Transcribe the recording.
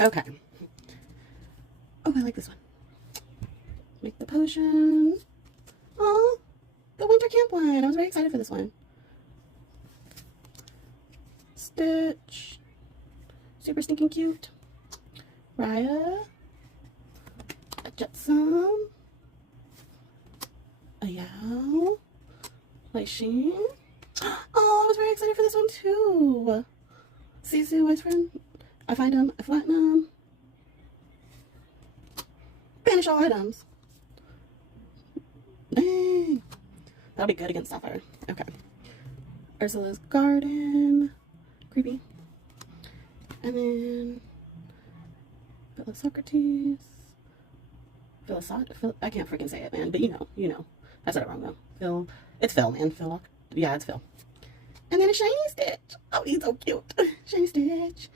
Okay. Oh, I like this one. Make the potion. Oh, the winter camp one. I was very excited for this one. Stitch. Super stinking cute. Raya. A Jetsam. A Yao. Leixin. Oh, I was very excited for this one too. Sisu, my friend. I find them, I flatten them. Banish all items. Dang. That'll be good against Sapphire. Okay. Ursula's Garden. Creepy. And then Philosocrates. I can't freaking say it, man. But you know. I said it wrong though. It's Phil, man. Yeah, it's Phil. And then a shiny Stitch. Oh, he's so cute. Shiny Stitch.